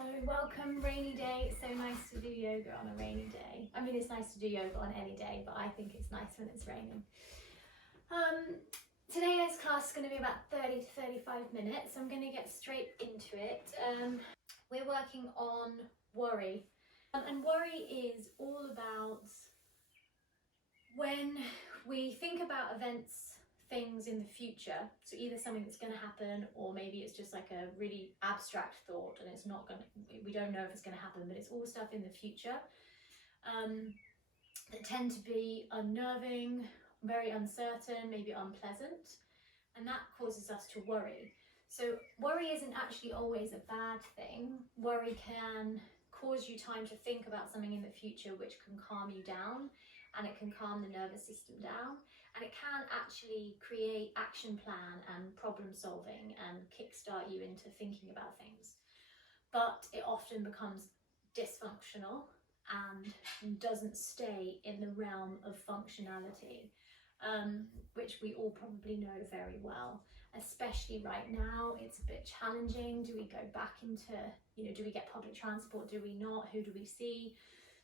Welcome, rainy day. It's so nice to do yoga on a rainy day. I mean, it's nice to do yoga on any day, but I think it's nice when it's raining. Today's class is going to be about 30 to 35 minutes. I'm going to get straight into it. We're working on worry. And worry is all about when we think about events, things in the future, so either something that's going to happen, or maybe it's just like a really abstract thought and it's not going to, we don't know if it's going to happen, but it's all stuff in the future that tend to be unnerving, very uncertain, maybe unpleasant, and that causes us to worry. So worry isn't actually always a bad thing. Worry can cause you time to think about something in the future, which can calm you down, and it can calm the nervous system down, and it can actually create action plan and problem solving and kickstart you into thinking about things. But it often becomes dysfunctional and doesn't stay in the realm of functionality, which we all probably know very well. Especially right now, it's a bit challenging. Do we go back into, do we get public transport? Do we not? Who do we see?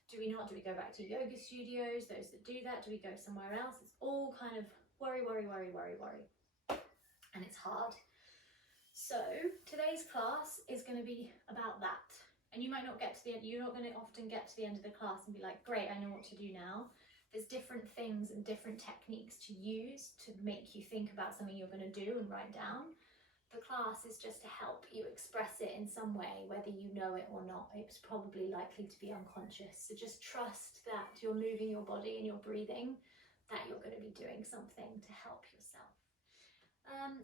Do we not? Do we go back to yoga studios? Those that do that, do we go somewhere else? It's all kind of worry. And it's hard. So today's class is going to be about that. And you might not get to the end, you're not going to often get to the end of the class and be like, great, I know what to do now. There's different things and different techniques to use to make you think about something you're going to do and write down. The class is just to help you express it in some way, whether you know it or not. It's probably likely to be unconscious. So just trust that you're moving your body and you're breathing, that you're going to be doing something to help yourself.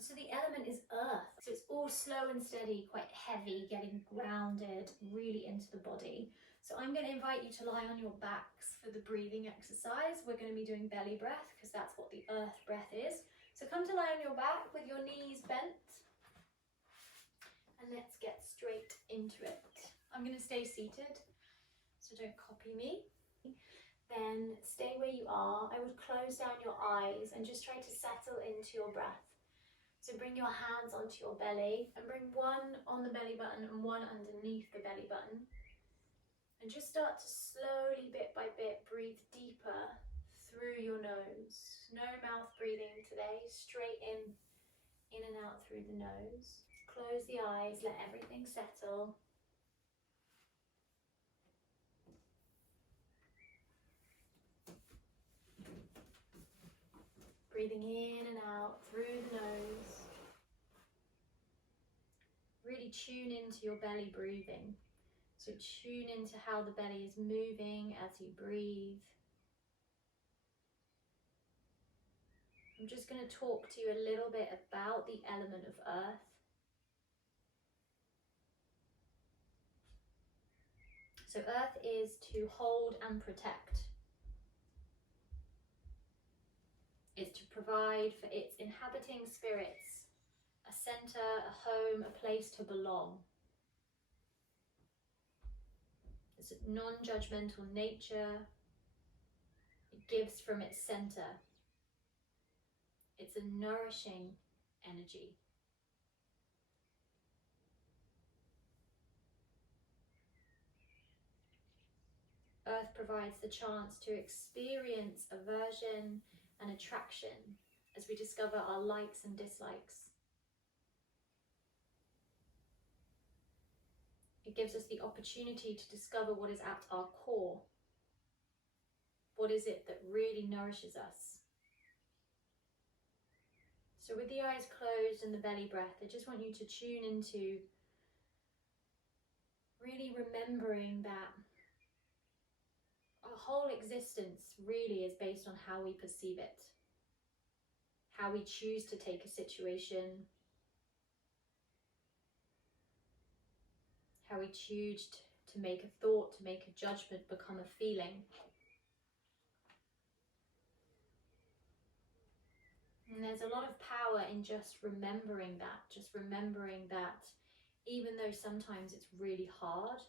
So the element is earth. So it's all slow and steady, quite heavy, getting grounded really into the body. So I'm going to invite you to lie on your backs for the breathing exercise. We're going to be doing belly breath because that's what the earth breath is. So come to lie on your back with your knees bent. And let's get straight into it. I'm going to stay seated, so don't copy me. Then stay where you are. I would close down your eyes and just try to settle into your breath. So bring your hands onto your belly and bring one on the belly button and one underneath the belly button. And just start to slowly, bit by bit, breathe deeper through your nose. No mouth breathing today, straight in and out through the nose. Close the eyes, let everything settle. Breathing in and out through the nose. Really tune into your belly breathing. So tune into how the belly is moving as you breathe. I'm just going to talk to you a little bit about the element of earth. So earth is to hold and protect. It's to provide for its inhabiting spirits a center, a home, a place to belong. It's a non-judgmental nature. It gives from its center. It's a nourishing energy. Earth provides the chance to experience aversion and attraction as we discover our likes and dislikes. It gives us the opportunity to discover what is at our core. What is it that really nourishes us? So with the eyes closed and the belly breath, I just want you to tune into really remembering that our whole existence really is based on how we perceive it, how we choose to take a situation, how we choose to make a thought, to make a judgment become a feeling. And there's a lot of power in just remembering that even though sometimes it's really hard,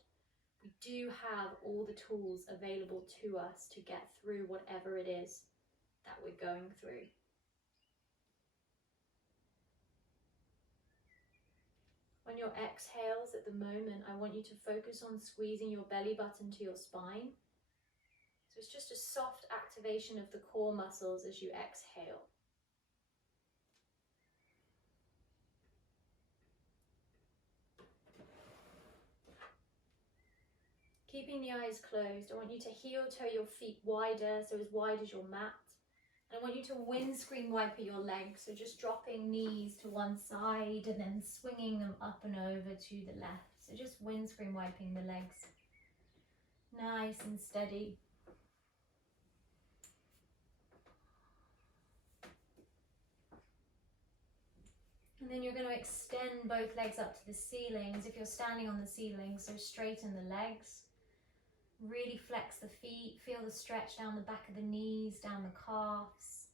we do have all the tools available to us to get through whatever it is that we're going through. On your exhales at the moment, I want you to focus on squeezing your belly button to your spine. So it's just a soft activation of the core muscles as you exhale. Keeping the eyes closed, I want you to heel toe your feet wider, so as wide as your mat. And I want you to windscreen wiper your legs, so just dropping knees to one side and then swinging them up and over to the left. So just windscreen wiping the legs. Nice and steady. And then you're going to extend both legs up to the ceiling as if you're standing on the ceiling, so straighten the legs. Really flex the feet, feel the stretch down the back of the knees, down the calves.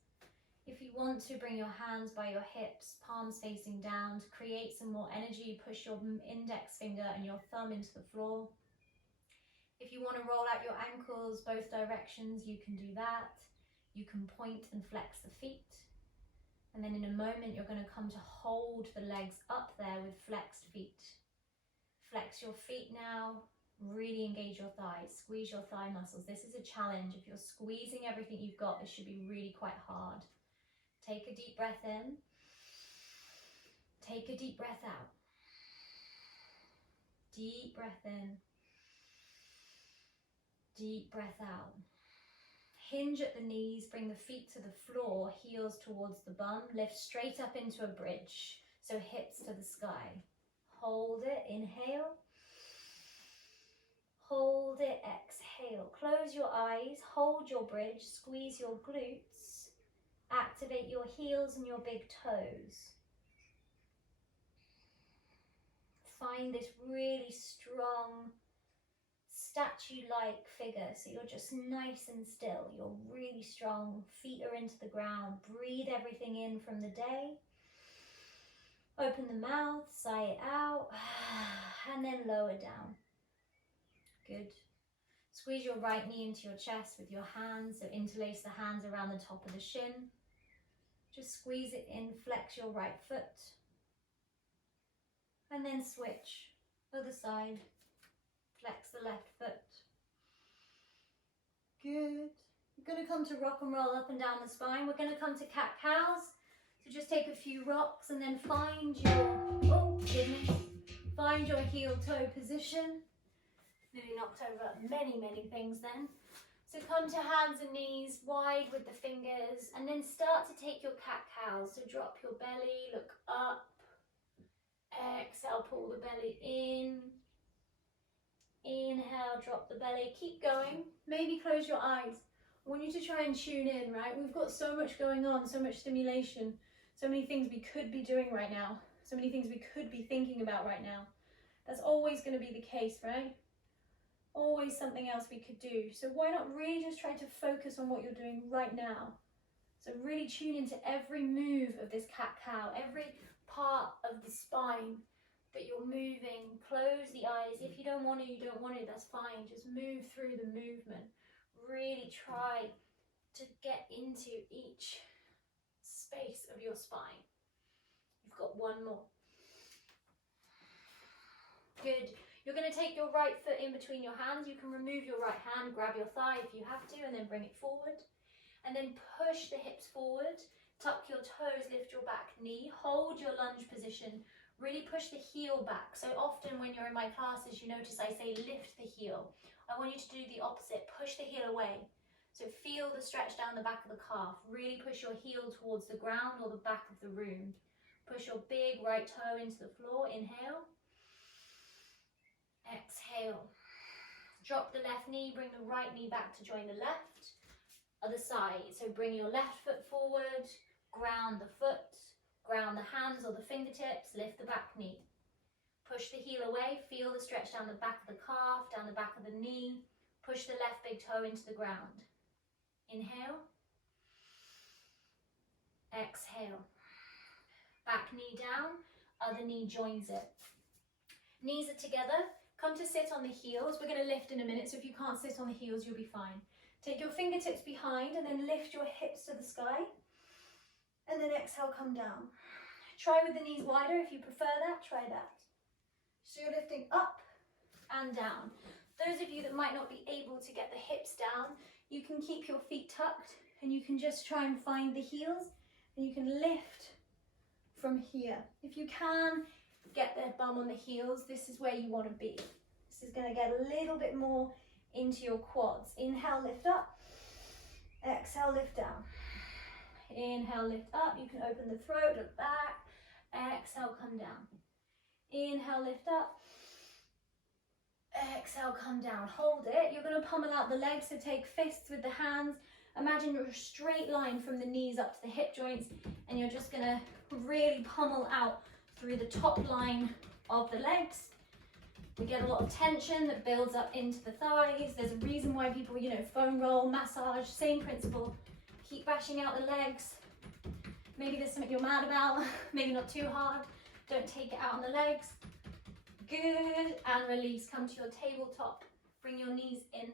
If you want to, bring your hands by your hips, palms facing down to create some more energy. Push your index finger and your thumb into the floor. If you want to roll out your ankles both directions, you can do that. You can point and flex the feet. And then in a moment, you're going to come to hold the legs up there with flexed feet. Flex your feet now. Really engage your thighs, squeeze your thigh muscles. This is a challenge. If you're squeezing everything you've got, this should be really quite hard. Take a deep breath in. Take a deep breath out. Deep breath in. Deep breath out. Hinge at the knees, bring the feet to the floor, heels towards the bum. Lift straight up into a bridge, so hips to the sky. Hold it, inhale. Hold it, exhale. Close your eyes, hold your bridge, squeeze your glutes. Activate your heels and your big toes. Find this really strong, statue-like figure. So you're just nice and still. You're really strong. Feet are into the ground. Breathe everything in from the day. Open the mouth, sigh it out, and then lower down. Good. Squeeze your right knee into your chest with your hands, so interlace the hands around the top of the shin. Just squeeze it in, flex your right foot. And then switch, other side. Flex the left foot. Good. We're going to come to rock and roll up and down the spine. We're going to come to cat-cows. So just take a few rocks and then find your, find your heel-toe position. Nearly knocked over many things then. So come to hands and knees wide with the fingers and then start to take your cat-cows. So drop your belly, look up. Exhale, pull the belly in. Inhale, drop the belly. Keep going. Maybe close your eyes. I want you to try and tune in, right? We've got so much going on, so much stimulation, so many things we could be doing right now, so many things we could be thinking about right now. That's always going to be the case, right? Always something else we could do. So why not really just try to focus on what you're doing right now? So really tune into every move of this cat-cow, every part of the spine that you're moving. Close the eyes. If you don't want to, you don't want to, that's fine. Just move through the movement. Really try to get into each space of your spine. You've got one more. Good. You're going to take your right foot in between your hands. You can remove your right hand, grab your thigh if you have to, and then bring it forward. And then push the hips forward. Tuck your toes, lift your back knee. Hold your lunge position. Really push the heel back. So often when you're in my classes, you notice I say lift the heel. I want you to do the opposite. Push the heel away. So feel the stretch down the back of the calf. Really push your heel towards the ground or the back of the room. Push your big right toe into the floor. Inhale. Exhale. Drop the left knee, bring the right knee back to join the left. Other side. So bring your left foot forward, ground the foot, ground the hands or the fingertips, lift the back knee. Push the heel away, feel the stretch down the back of the calf, down the back of the knee. Push the left big toe into the ground. Inhale. Exhale. Back knee down, other knee joins it. Knees are together. Come to sit on the heels. We're going to lift in a minute, so if you can't sit on the heels, you'll be fine. Take your fingertips behind and then lift your hips to the sky. And then exhale, come down. Try with the knees wider if you prefer that, try that. So you're lifting up and down. Those of you that might not be able to get the hips down, you can keep your feet tucked and you can just try and find the heels and you can lift from here. If you can get the bum on the heels, this is where you want to be. This is going to get a little bit more into your quads. Inhale, lift up. Exhale, lift down. Inhale, lift up. You can open the throat, look back. Exhale, come down. Inhale, lift up. Exhale, come down. Hold it. You're going to pummel out the legs, so take fists with the hands. Imagine a straight line from the knees up to the hip joints, and you're just going to really pummel out through the top line of the legs. We get a lot of tension that builds up into the thighs. There's a reason why people, foam roll, massage, same principle. Keep bashing out the legs. Maybe there's something you're mad about, maybe not too hard. Don't take it out on the legs. Good, and release. Come to your tabletop. Bring your knees in.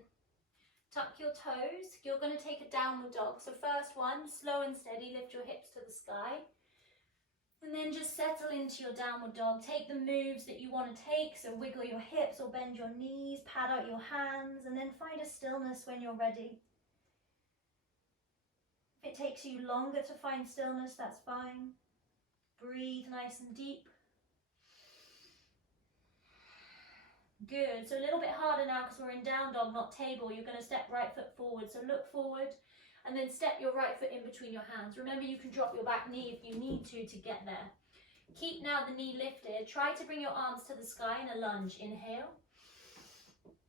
Tuck your toes. You're going to take a downward dog. So first one, slow and steady, lift your hips to the sky. And then just settle into your downward dog. Take the moves that you want to take. So wiggle your hips or bend your knees, pad out your hands, and then find a stillness when you're ready. If it takes you longer to find stillness, that's fine. Breathe nice and deep. Good. So a little bit harder now because we're in down dog, not table. You're going to step right foot forward. So look forward and then step your right foot in between your hands. Remember, you can drop your back knee if you need to get there. Keep now the knee lifted. Try to bring your arms to the sky in a lunge. Inhale.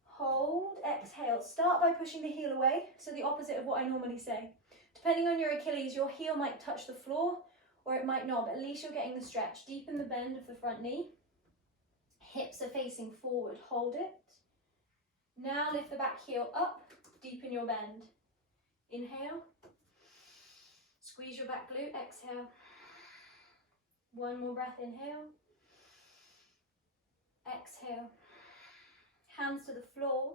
Hold. Exhale. Start by pushing the heel away. So the opposite of what I normally say. Depending on your Achilles, your heel might touch the floor or it might not, but at least you're getting the stretch. Deepen the bend of the front knee. Hips are facing forward. Hold it. Now lift the back heel up. Deepen your bend. Inhale. Squeeze your back glute. Exhale. One more breath. Inhale. Exhale. Hands to the floor.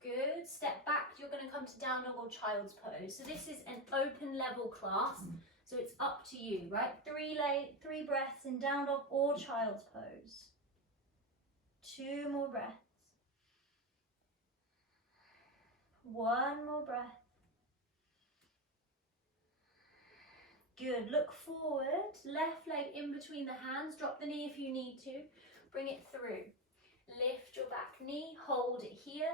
Good. Step back. You're going to come to down dog or child's pose. So this is an open level class. So it's up to you, right? Three breaths in down dog or child's pose. 2 more breaths. 1 more breath. Good. Look forward. Left leg in between the hands. Drop the knee if you need to. Bring it through. Lift your back knee. Hold it here.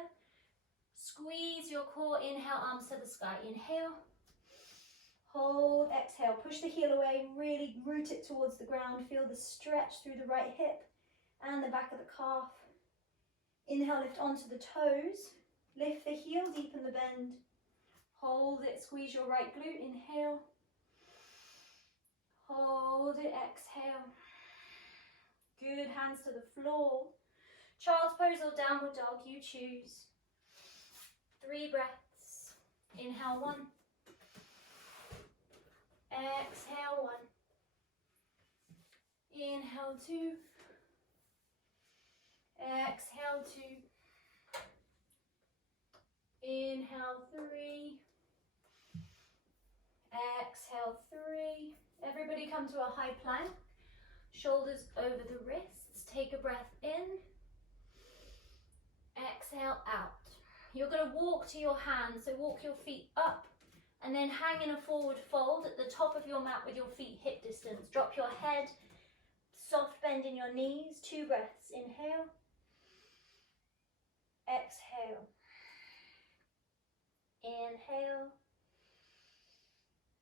Squeeze your core. Inhale, arms to the sky. Inhale. Hold. Exhale. Push the heel away. Really root it towards the ground. Feel the stretch through the right hip and the back of the calf. Inhale, lift onto the toes. Lift the heel, deepen the bend. Hold it, squeeze your right glute. Inhale. Hold it, exhale. Good, hands to the floor. Child's pose or downward dog, you choose. 3 breaths. Inhale 1. Exhale 1. Inhale 2. Exhale 2. Inhale 3. Exhale 3. Everybody come to a high plank. Shoulders over the wrists. Take a breath in. Exhale out. You're going to walk to your hands. So walk your feet up and then hang in a forward fold at the top of your mat with your feet hip distance. Drop your head. Soft bend in your knees. 2 breaths. Inhale. Exhale. Inhale.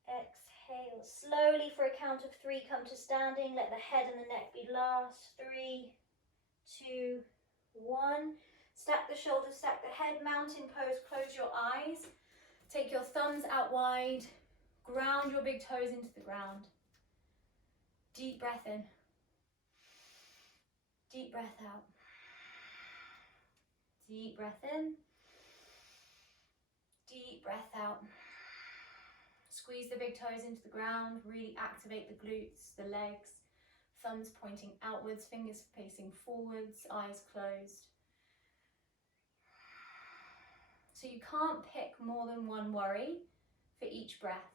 Exhale. Slowly for a count of 3 come to standing. Let the head and the neck be last. 3, 2, 1. Stack the shoulders, stack the head, mountain pose, close your eyes. Take your thumbs out wide. Ground your big toes into the ground. Deep breath in. Deep breath out. Deep breath in. Deep breath out. Squeeze the big toes into the ground. Really activate the glutes, the legs. Thumbs pointing outwards, fingers facing forwards, eyes closed. So you can't pick more than one worry for each breath.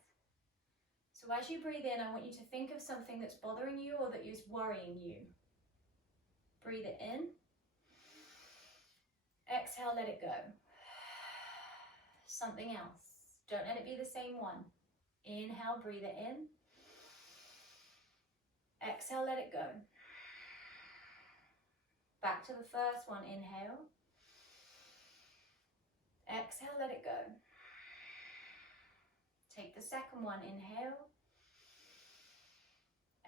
So as you breathe in, I want you to think of something that's bothering you or that is worrying you. Breathe it in. Exhale, let it go. Something else. Don't let it be the same one. Inhale, breathe it in. Exhale, let it go. Back to the first one, inhale. Exhale, let it go. Take the second one, inhale.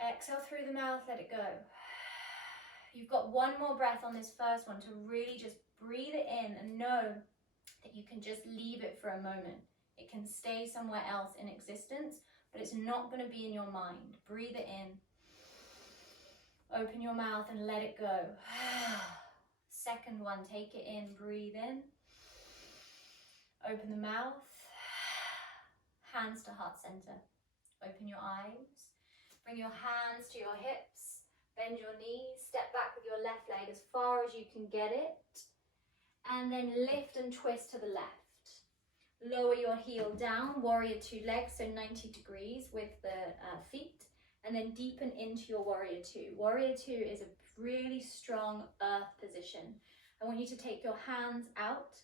Exhale through the mouth, let it go. You've got one more breath on this first one to really just breathe it in and know that you can just leave it for a moment. It can stay somewhere else in existence, but it's not going to be in your mind. Breathe it in. Open your mouth and let it go. Second one, take it in, breathe in. Open the mouth. Hands to heart center. Open your eyes. Bring your hands to your hips. Bend your knees. Step back with your left leg as far as you can get it. And then lift and twist to the left. Lower your heel down, warrior two legs, so 90 degrees with the feet. And then deepen into your warrior two. Warrior two is a really strong earth position. I want you to take your hands out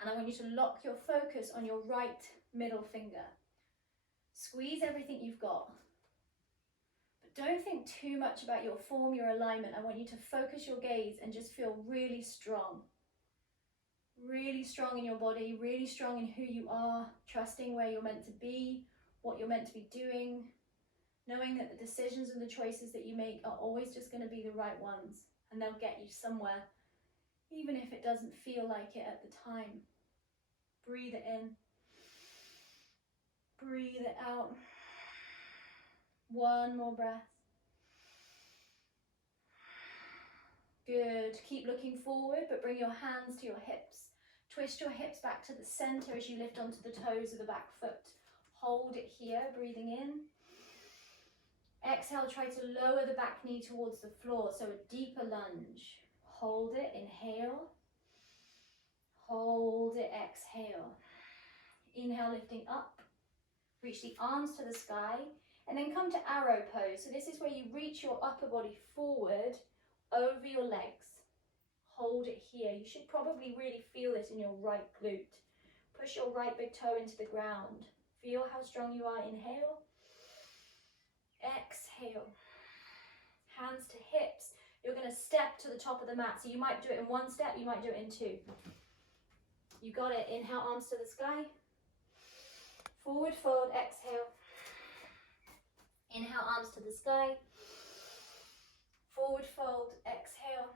and I want you to lock your focus on your right middle finger. Squeeze everything you've got. But don't think too much about your form, your alignment. I want you to focus your gaze and just feel really strong. Really strong in your body, really strong in who you are, trusting where you're meant to be, what you're meant to be doing. Knowing that the decisions and the choices that you make are always just going to be the right ones and they'll get you somewhere, even if it doesn't feel like it at the time. Breathe it in. Breathe it out. One more breath. Good. Keep looking forward, but bring your hands to your hips. Twist your hips back to the center as you lift onto the toes of the back foot. Hold it here, breathing in. Exhale, try to lower the back knee towards the floor, so a deeper lunge. Hold it, inhale. Hold it, exhale. Inhale, lifting up. Reach the arms to the sky, and then come to arrow pose. So this is where you reach your upper body forward over your legs. Hold it here. You should probably really feel it in your right glute. Push your right big toe into the ground. Feel how strong you are. Inhale. Exhale. Hands to hips. You're going to step to the top of the mat. So you might do it in one step, you might do it in two. You got it. Inhale, arms to the sky. Forward fold, exhale. Inhale, arms to the sky. Forward fold, exhale.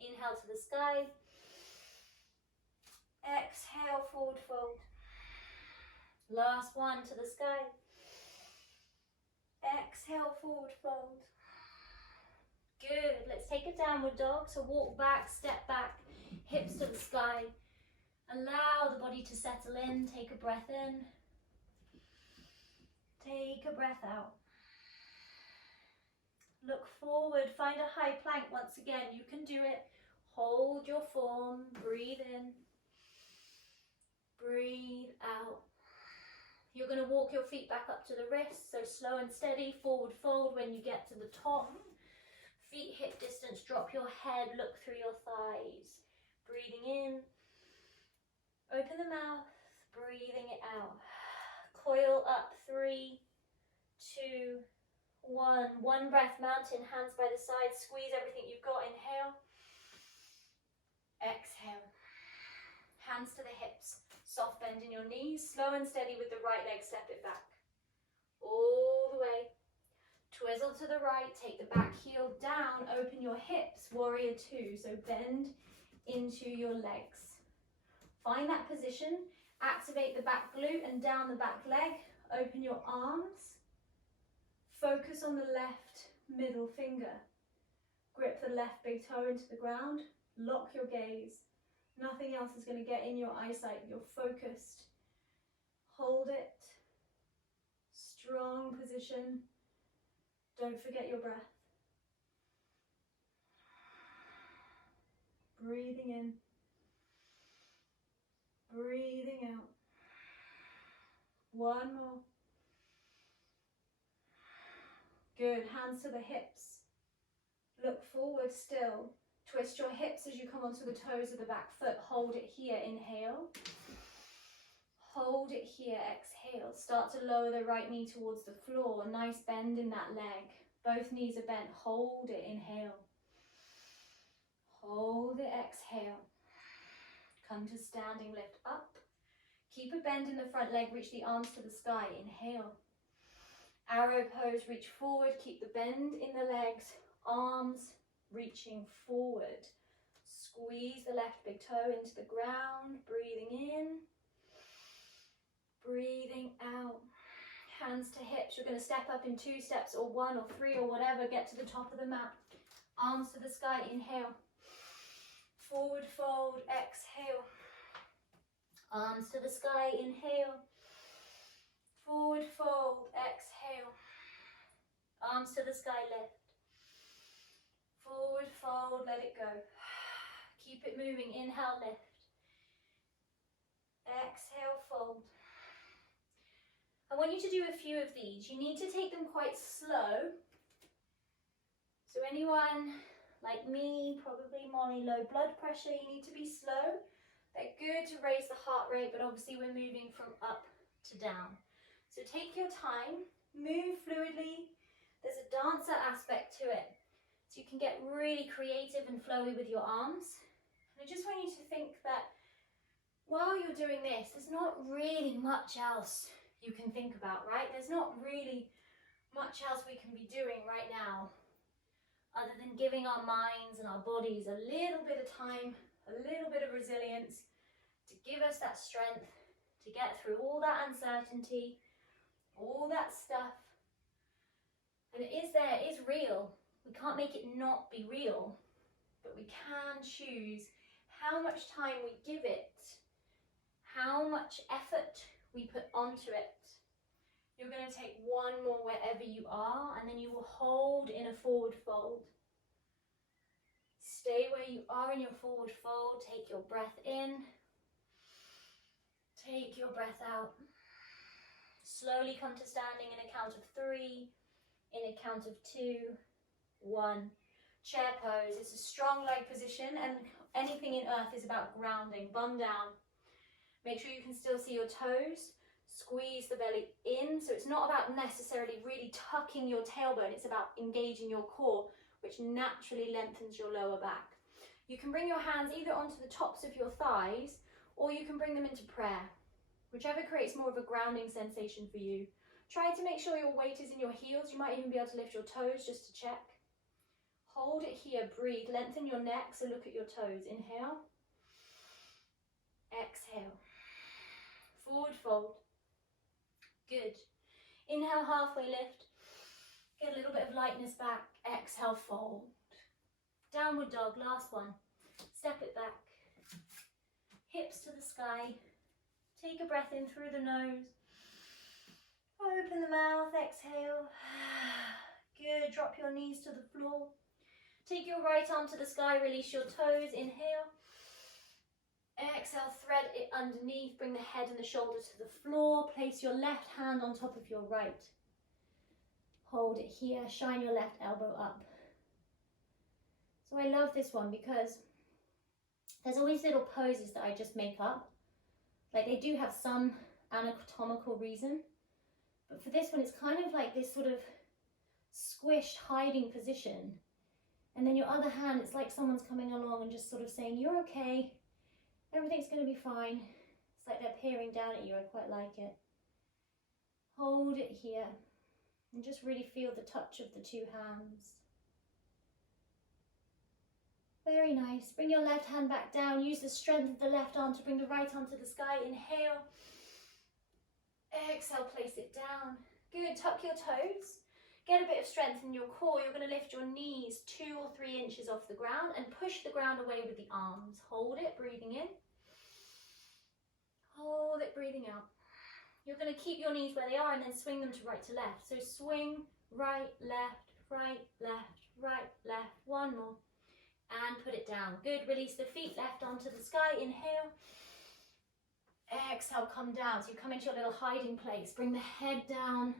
Inhale to the sky. Exhale, forward fold. Last one to the sky. Exhale, forward fold. Good. Let's take a downward dog. So walk back, step back, hips to the sky. Allow the body to settle in. Take a breath in. Take a breath out. Look forward. Find a high plank once again. You can do it. Hold your form. Breathe in. Breathe out. You're going to walk your feet back up to the wrists, so slow and steady, forward fold when you get to the top. Feet hip distance, drop your head, look through your thighs. Breathing in, open the mouth, breathing it out. Coil up, 3, 2, 1. One breath, mountain, hands by the side, squeeze everything you've got, inhale. Exhale. Hands to the hips. Soft bend in your knees, slow and steady with the right leg, step it back. All the way. Twizzle to the right, take the back heel down, open your hips, warrior two. So bend into your legs. Find that position, activate the back glute and down the back leg, open your arms. Focus on the left middle finger. Grip the left big toe into the ground, lock your gaze. Nothing else is going to get in your eyesight. You're focused. Hold it. Strong position. Don't forget your breath. Breathing in. Breathing out. One more. Good. Hands to the hips. Look forward still. Twist your hips as you come onto the toes of the back foot. Hold it here, inhale. Hold it here, exhale. Start to lower the right knee towards the floor. Nice bend in that leg. Both knees are bent. Hold it, inhale. Hold it, exhale. Come to standing, lift up. Keep a bend in the front leg, reach the arms to the sky. Inhale. Arrow pose, reach forward. Keep the bend in the legs. Arms reaching forward. Squeeze the left big toe into the ground. Breathing in. Breathing out. Hands to hips. You're going to step up in 2 steps or 1 or 3 or whatever. Get to the top of the mat. Arms to the sky. Inhale. Forward fold. Exhale. Arms to the sky. Inhale. Forward fold. Exhale. Arms to the sky. Lift. Forward fold. Let it go. Keep it moving. Inhale. Lift. Exhale. Fold. I want you to do a few of these. You need to take them quite slow. So anyone like me, probably Molly, low blood pressure, you need to be slow. They're good to raise the heart rate, but obviously we're moving from up to down. So take your time, move fluidly. There's a dancer aspect to it. So you can get really creative and flowy with your arms. And I just want you to think that while you're doing this, there's not really much else you can think about, right? There's not really much else we can be doing right now other than giving our minds and our bodies a little bit of time, a little bit of resilience to give us that strength to get through all that uncertainty, all that stuff. And it is there, it is real. We can't make it not be real, but we can choose how much time we give it, how much effort we put onto it. You're going to take one more wherever you are, and then you will hold in a forward fold. Stay where you are in your forward fold. Take your breath in. Take your breath out. Slowly come to standing in a count of 3, in a count of 2, 1. Chair pose. It's a strong leg position, and anything in earth is about grounding. Bum down. Make sure you can still see your toes. Squeeze the belly in. So it's not about necessarily really tucking your tailbone. It's about engaging your core, which naturally lengthens your lower back. You can bring your hands either onto the tops of your thighs, or you can bring them into prayer, whichever creates more of a grounding sensation for you. Try to make sure your weight is in your heels. You might even be able to lift your toes just to check. Hold it here. Breathe. Lengthen your neck, so look at your toes. Inhale. Exhale. Forward fold. Good. Inhale, halfway lift. Get a little bit of lightness back. Exhale, fold. Downward dog, last one. Step it back. Hips to the sky. Take a breath in through the nose. Open the mouth, exhale. Good, drop your knees to the floor. Take your right arm to the sky, release your toes, inhale. Exhale, thread it underneath, bring the head and the shoulders to the floor. Place your left hand on top of your right. Hold it here, shine your left elbow up. So I love this one because there's always little poses that I just make up. Like they do have some anatomical reason, but for this one it's kind of like this sort of squished hiding position. And then your other hand, it's like someone's coming along and just sort of saying, you're okay, everything's going to be fine. It's like they're peering down at you. I quite like it. Hold it here and just really feel the touch of the 2 hands. Very nice. Bring your left hand back down. Use the strength of the left arm to bring the right arm to the sky. Inhale. Exhale, place it down. Good. Tuck your toes. Get a bit of strength in your core. You're going to lift your knees 2 or 3 inches off the ground and push the ground away with the arms. Hold it, breathing in. Hold it, breathing out. You're going to keep your knees where they are and then swing them to right to left. So swing, right, left, right, left, right, left. One more. And put it down. Good. Release the feet, left arm to the sky. Inhale. Exhale, come down. So you come into your little hiding place. Bring the head down.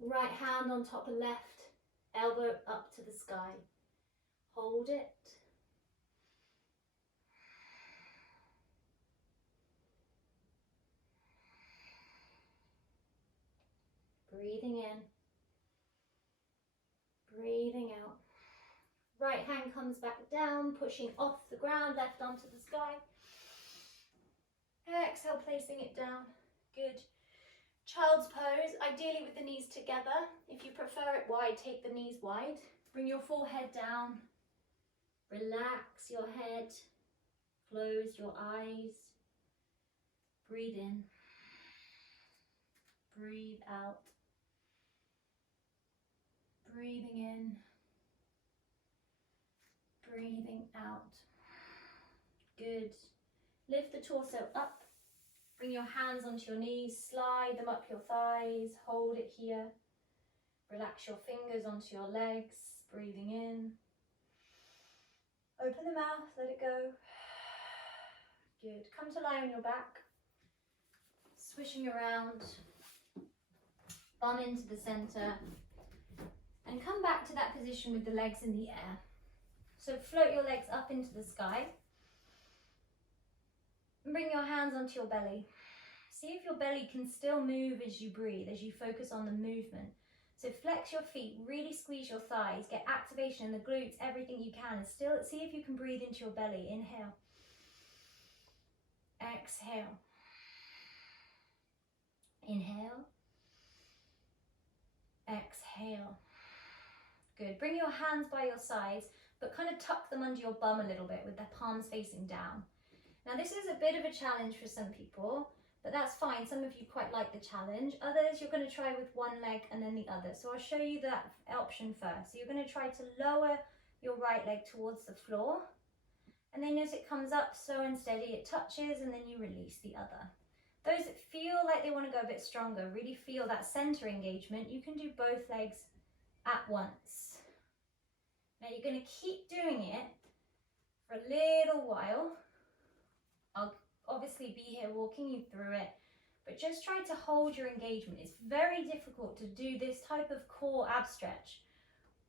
Right hand on top of left. Elbow up to the sky. Hold it. Breathing in. Breathing out. Right hand comes back down, pushing off the ground, left arm to the sky. Exhale, placing it down. Good. Child's pose, ideally with the knees together. If you prefer it wide, take the knees wide. Bring your forehead down. Relax your head. Close your eyes. Breathe in. Breathe out. Breathing in. Breathing out. Good. Lift the torso up. Bring your hands onto your knees, slide them up your thighs, hold it here. Relax your fingers onto your legs, breathing in. Open the mouth, let it go. Good. Come to lie on your back. Swishing around. Bum into the center. And come back to that position with the legs in the air. So float your legs up into the sky. And bring your hands onto your belly. See if your belly can still move as you breathe, as you focus on the movement. So flex your feet, really squeeze your thighs, get activation in the glutes, everything you can, and still see if you can breathe into your belly. Inhale. Exhale. Inhale. Exhale. Good. Bring your hands by your sides, but kind of tuck them under your bum a little bit with their palms facing down. Now this is a bit of a challenge for some people, but that's fine. Some of you quite like the challenge. Others, you're going to try with one leg and then the other. So I'll show you that option first. So you're going to try to lower your right leg towards the floor. And then as it comes up slow and steady, it touches and then you release the other. Those that feel like they want to go a bit stronger, really feel that center engagement, you can do both legs at once. Now you're going to keep doing it for a little while. I'll obviously be here walking you through it, but just try to hold your engagement. It's very difficult to do this type of core ab stretch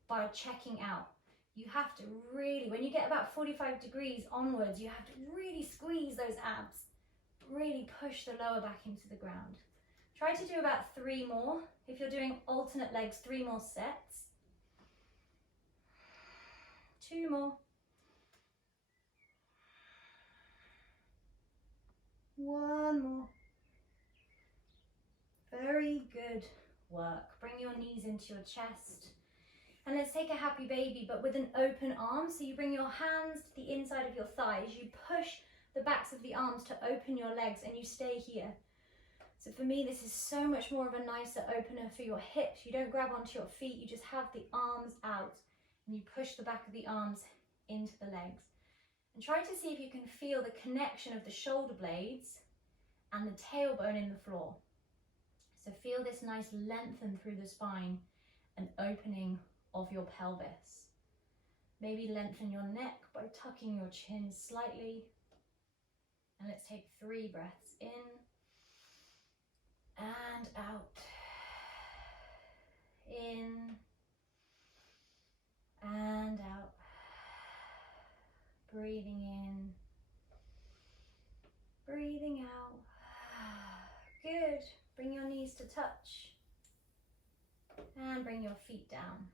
by checking out. You have to really, when you get about 45 degrees onwards, you have to really squeeze those abs, really push the lower back into the ground. Try to do about 3 more. If you're doing alternate legs, 3 more sets. 2 more. 1 more. Very good work. Bring your knees into your chest. And let's take a happy baby, but with an open arm. So you bring your hands to the inside of your thighs. You push the backs of the arms to open your legs and you stay here. So for me, this is so much more of a nicer opener for your hips. You don't grab onto your feet. You just have the arms out and you push the back of the arms into the legs. And try to see if you can feel the connection of the shoulder blades and the tailbone in the floor. So feel this nice lengthen through the spine and opening of your pelvis. Maybe lengthen your neck by tucking your chin slightly. And let's take 3 breaths in and out. In and out. Breathing in, breathing out. Good. Bring your knees to touch and bring your feet down.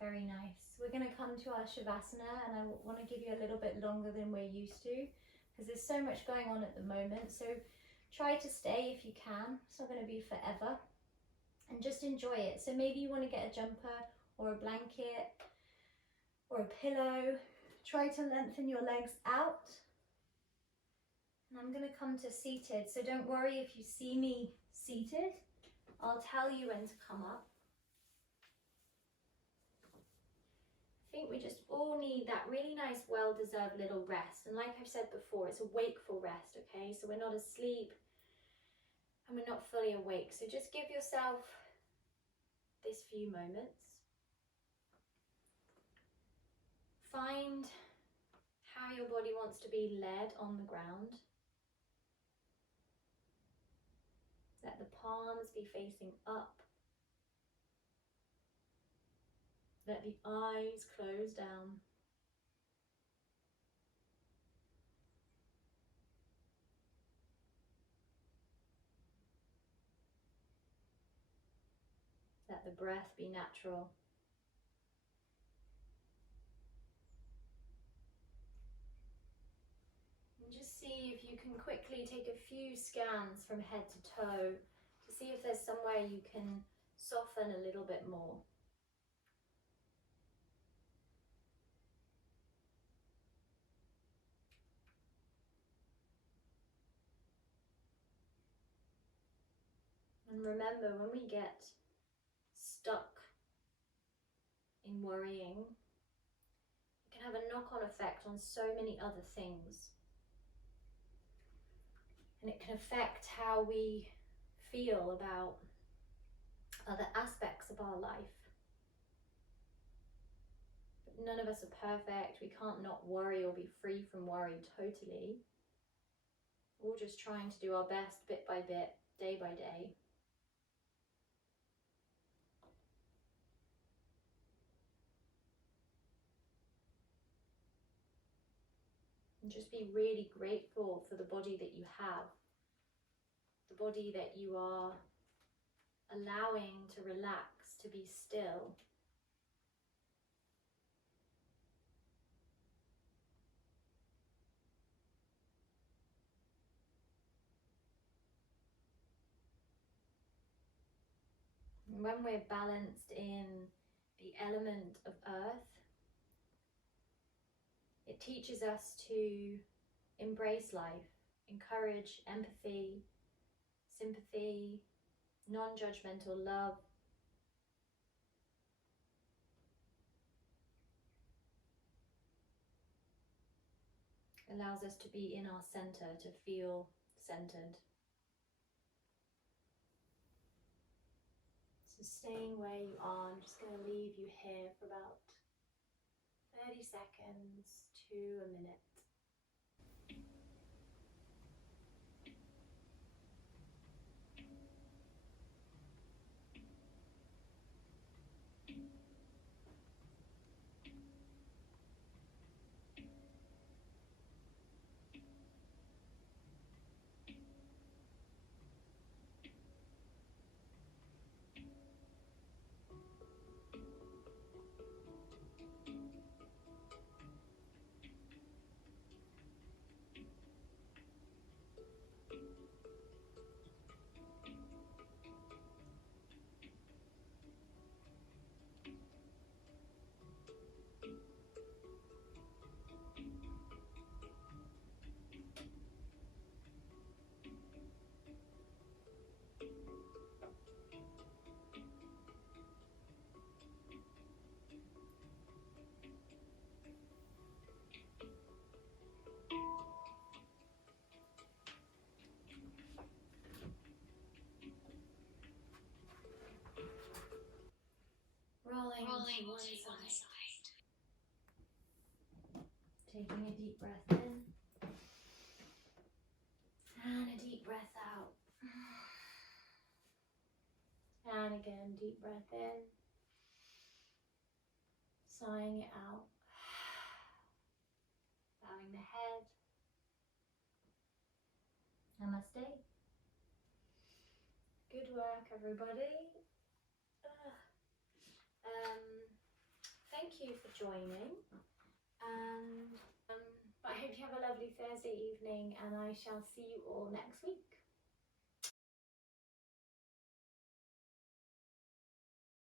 Very nice. We're going to come to our Shavasana, and I want to give you a little bit longer than we're used to because there's so much going on at the moment. So try to stay if you can. It's not going to be forever. And just enjoy it. So maybe you want to get a jumper or a blanket or a pillow. Try to lengthen your legs out. And I'm going to come to seated. So don't worry if you see me seated. I'll tell you when to come up. I think we just all need that really nice, well-deserved little rest. And like I've said before, it's a wakeful rest, okay? So we're not asleep and we're not fully awake. So just give yourself this few moments. Find how your body wants to be led on the ground. Let the palms be facing up. Let the eyes close down. breath be natural. And just see if you can quickly take a few scans from head to toe to see if there's somewhere you can soften a little bit more. And remember, when we get stuck in worrying, it can have a knock-on effect on so many other things. And it can affect how we feel about other aspects of our life. But none of us are perfect. We can't not worry or be free from worry totally. We're just trying to do our best bit by bit, day by day. And just be really grateful for the body that you have, the body that you are allowing to relax, to be still. And when we're balanced in the element of earth, it teaches us to embrace life, encourage empathy, sympathy, non-judgmental love. Allows us to be in our center, to feel centered. So staying where you are, I'm just going to leave you here for about 30 seconds to a minute. Rolling to one side. Taking a deep breath in and a deep breath out. And again, deep breath in, sighing it out. Bowing the head. Namaste. Good work, everybody. Thank you for joining, and I hope you have a lovely Thursday evening, and I shall see you all next week.